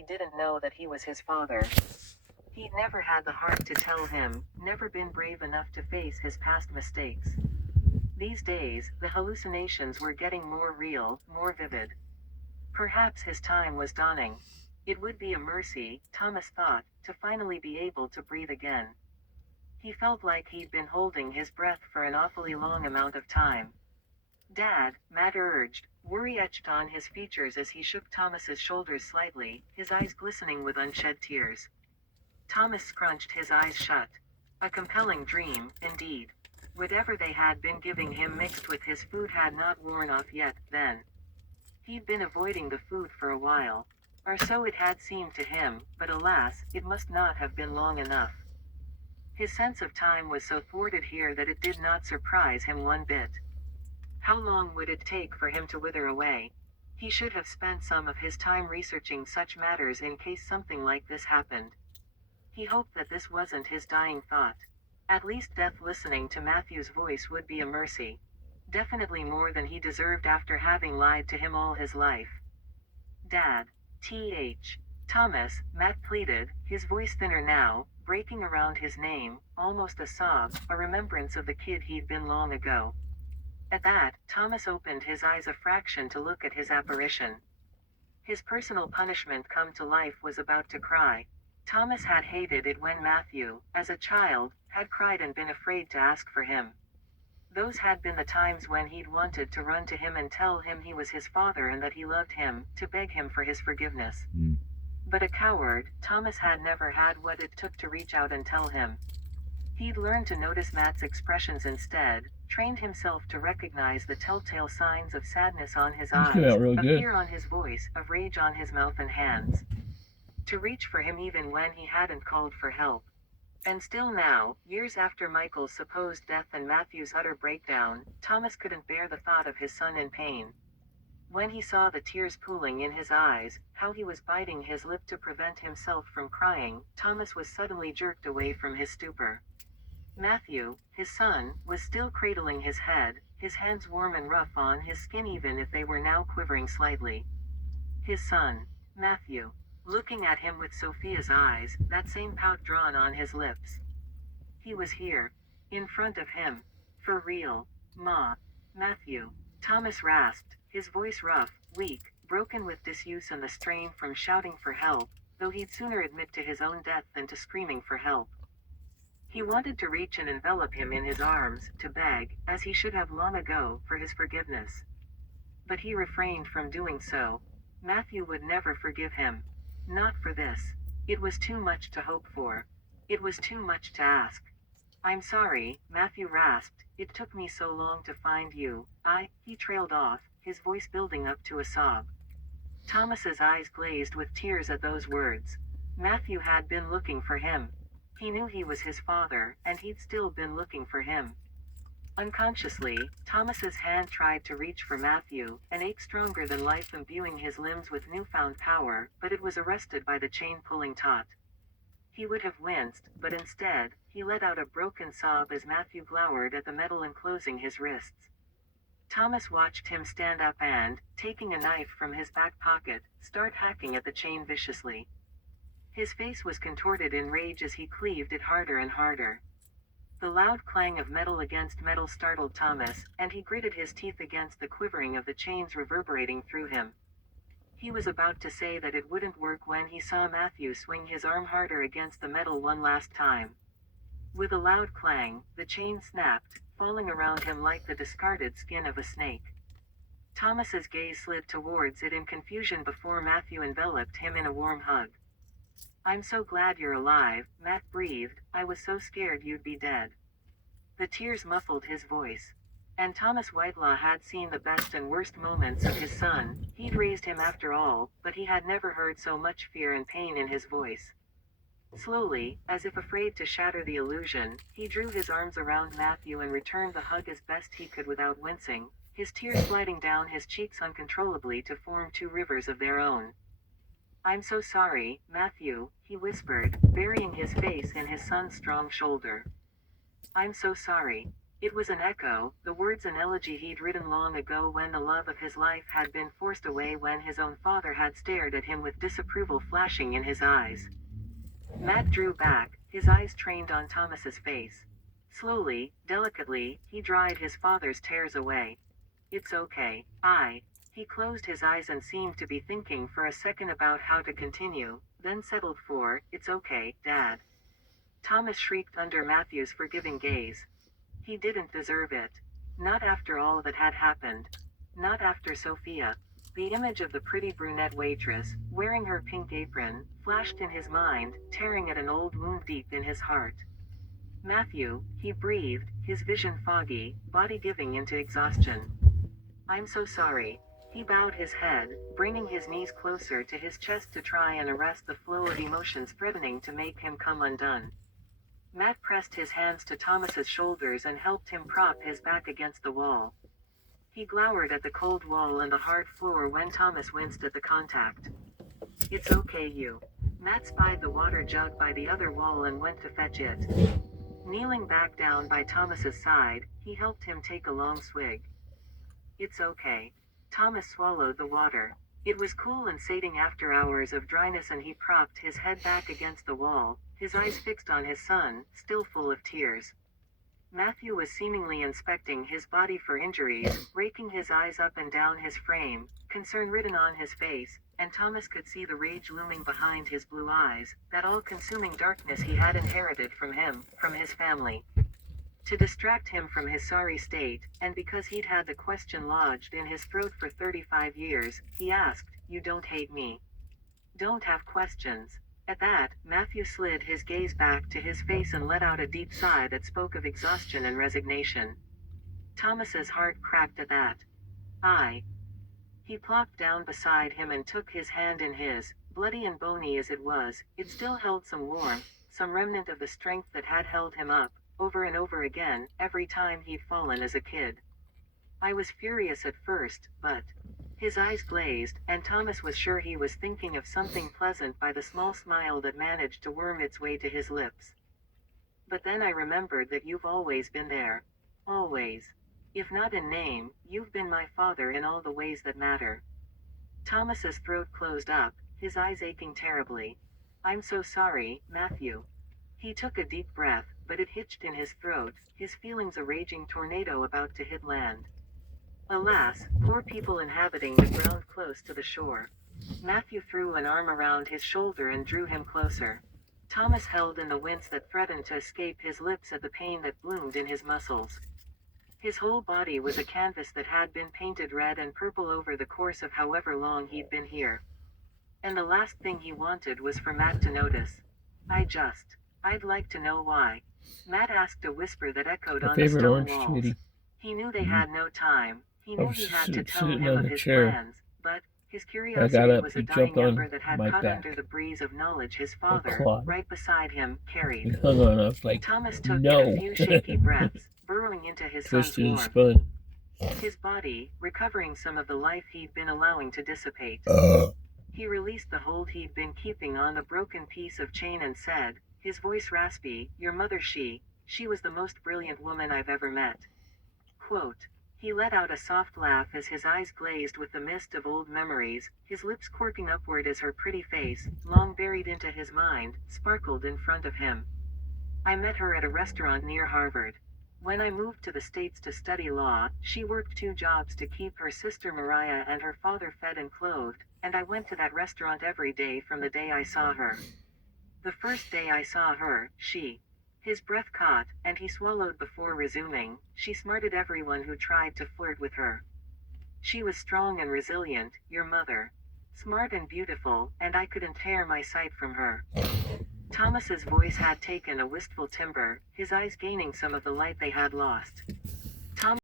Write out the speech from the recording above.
he didn't know that he was his father. He'd never had the heart to tell him, never been brave enough to face his past mistakes. These days, the hallucinations were getting more real, more vivid. Perhaps his time was dawning. It would be a mercy, Thomas thought, to finally be able to breathe again. He felt like he'd been holding his breath for an awfully long amount of time. "Dad," Matt urged, worry etched on his features as he shook Thomas's shoulders slightly, his eyes glistening with unshed tears. Thomas scrunched his eyes shut. A compelling dream, indeed. Whatever they had been giving him mixed with his food had not worn off yet, then. He'd been avoiding the food for a while. Or so it had seemed to him, but alas, it must not have been long enough. His sense of time was so thwarted here that it did not surprise him one bit. How long would it take for him to wither away? He should have spent some of his time researching such matters in case something like this happened. He hoped that this wasn't his dying thought. At least death listening to Matthew's voice would be a mercy. Definitely more than he deserved after having lied to him all his life. "Dad. Thomas," Matt pleaded, his voice thinner now, breaking around his name, almost a sob, a remembrance of the kid he'd been long ago. At that, Thomas opened his eyes a fraction to look at his apparition. His personal punishment come to life was about to cry. Thomas had hated it when Matthew, as a child, had cried and been afraid to ask for him. Those had been the times when he'd wanted to run to him and tell him he was his father and that he loved him, to beg him for his forgiveness. But a coward, Thomas had never had what it took to reach out and tell him. He'd learned to notice Matt's expressions instead, trained himself to recognize the telltale signs of sadness on his eyes, of fear on his voice, of rage on his mouth and hands. To reach for him even when he hadn't called for help. And still now, years after Michael's supposed death and Matthew's utter breakdown, Thomas couldn't bear the thought of his son in pain. When he saw the tears pooling in his eyes, how he was biting his lip to prevent himself from crying, Thomas was suddenly jerked away from his stupor. Matthew, his son, was still cradling his head, his hands warm and rough on his skin even if they were now quivering slightly. His son, Matthew. Looking at him with Sophia's eyes, that same pout drawn on his lips. He was here. In front of him. For real. Ma. Matthew. Thomas rasped, his voice rough, weak, broken with disuse and the strain from shouting for help, though he'd sooner admit to his own death than to screaming for help. He wanted to reach and envelop him in his arms, to beg, as he should have long ago, for his forgiveness. But he refrained from doing so. Matthew would never forgive him. Not for this. It was too much to hope for. It was too much to ask. "I'm sorry," Matthew rasped, "it took me so long to find you." He trailed off, his voice building up to a sob. Thomas's eyes glazed with tears at those words. Matthew had been looking for him. He knew he was his father, and he'd still been looking for him. Unconsciously, Thomas's hand tried to reach for Matthew, an ache stronger than life imbuing his limbs with newfound power, but it was arrested by the chain-pulling taut. He would have winced, but instead, he let out a broken sob as Matthew glowered at the metal enclosing his wrists. Thomas watched him stand up and, taking a knife from his back pocket, start hacking at the chain viciously. His face was contorted in rage as he cleaved it harder and harder. The loud clang of metal against metal startled Thomas, and he gritted his teeth against the quivering of the chains reverberating through him. He was about to say that it wouldn't work when he saw Matthew swing his arm harder against the metal one last time. With a loud clang, the chain snapped, falling around him like the discarded skin of a snake. Thomas's gaze slid towards it in confusion before Matthew enveloped him in a warm hug. "I'm so glad you're alive," Matt breathed, "I was so scared you'd be dead." The tears muffled his voice. And Thomas Whitelaw had seen the best and worst moments of his son. He'd raised him after all, but he had never heard so much fear and pain in his voice. Slowly, as if afraid to shatter the illusion, he drew his arms around Matthew and returned the hug as best he could without wincing, his tears sliding down his cheeks uncontrollably to form two rivers of their own. "I'm so sorry, Matthew," he whispered, burying his face in his son's strong shoulder. "I'm so sorry." It was an echo, the words an elegy he'd written long ago when the love of his life had been forced away, when his own father had stared at him with disapproval flashing in his eyes. Matt drew back, his eyes trained on Thomas's face. Slowly, delicately, he dried his father's tears away. It's okay. He closed his eyes and seemed to be thinking for a second about how to continue, then settled for, "It's okay, Dad." Thomas shrieked under Matthew's forgiving gaze. He didn't deserve it. Not after all that had happened. Not after Sophia. The image of the pretty brunette waitress, wearing her pink apron, flashed in his mind, tearing at an old wound deep in his heart. "Matthew," he breathed, his vision foggy, body giving into exhaustion. "I'm so sorry." He bowed his head, bringing his knees closer to his chest to try and arrest the flow of emotions threatening to make him come undone. Matt pressed his hands to Thomas's shoulders and helped him prop his back against the wall. He glowered at the cold wall and the hard floor when Thomas winced at the contact. "It's okay, you." Matt spied the water jug by the other wall and went to fetch it. Kneeling back down by Thomas's side, he helped him take a long swig. "It's okay." Thomas swallowed the water. It was cool and sating after hours of dryness, and he propped his head back against the wall, his eyes fixed on his son, still full of tears. Matthew was seemingly inspecting his body for injuries, raking his eyes up and down his frame, concern written on his face, and Thomas could see the rage looming behind his blue eyes, that all-consuming darkness he had inherited from him, from his family. To distract him from his sorry state, and because he'd had the question lodged in his throat for 35 years, he asked, "You don't hate me? Don't have questions?" At that, Matthew slid his gaze back to his face and let out a deep sigh that spoke of exhaustion and resignation. Thomas's heart cracked at that. He plopped down beside him and took his hand in his. Bloody and bony as it was, it still held some warmth, some remnant of the strength that had held him up, over and over again, every time he'd fallen as a kid. "I was furious at first, but..." His eyes glazed, and Thomas was sure he was thinking of something pleasant by the small smile that managed to worm its way to his lips. "But then I remembered that you've always been there. Always. If not in name, you've been my father in all the ways that matter." Thomas's throat closed up, his eyes aching terribly. "I'm so sorry, Matthew." He took a deep breath, but it hitched in his throat, his feelings a raging tornado about to hit land. Alas, poor people inhabiting the ground close to the shore. Matthew threw an arm around his shoulder and drew him closer. Thomas held in the wince that threatened to escape his lips at the pain that bloomed in his muscles. His whole body was a canvas that had been painted red and purple over the course of however long he'd been here. And the last thing he wanted was for Matt to notice. I'd like to know why." Matt asked, a whisper that echoed on the stone walls. Sweetie. He knew they had no time. He knew he had to tell him of his plans, but his curiosity was a dying ember that had caught under the breeze of knowledge his father, right beside him, carried. Thomas took a few shaky breaths, burrowing into his son's warmth. His body, recovering some of the life he'd been allowing to dissipate. He released the hold he'd been keeping on the broken piece of chain and said, his voice raspy, "Your mother, she was the most brilliant woman I've ever met." Quote. He let out a soft laugh as his eyes glazed with the mist of old memories, his lips quirking upward as her pretty face, long buried into his mind, sparkled in front of him. "I met her at a restaurant near Harvard. When I moved to the States to study law, she worked 2 jobs to keep her sister Mariah and her father fed and clothed, and I went to that restaurant every day from the day I saw her. The first day I saw her, His breath caught, and he swallowed before resuming. She smarted everyone who tried to flirt with her. She was strong and resilient, your mother. Smart and beautiful, and I couldn't tear my sight from her." Thomas's voice had taken a wistful timbre, his eyes gaining some of the light they had lost.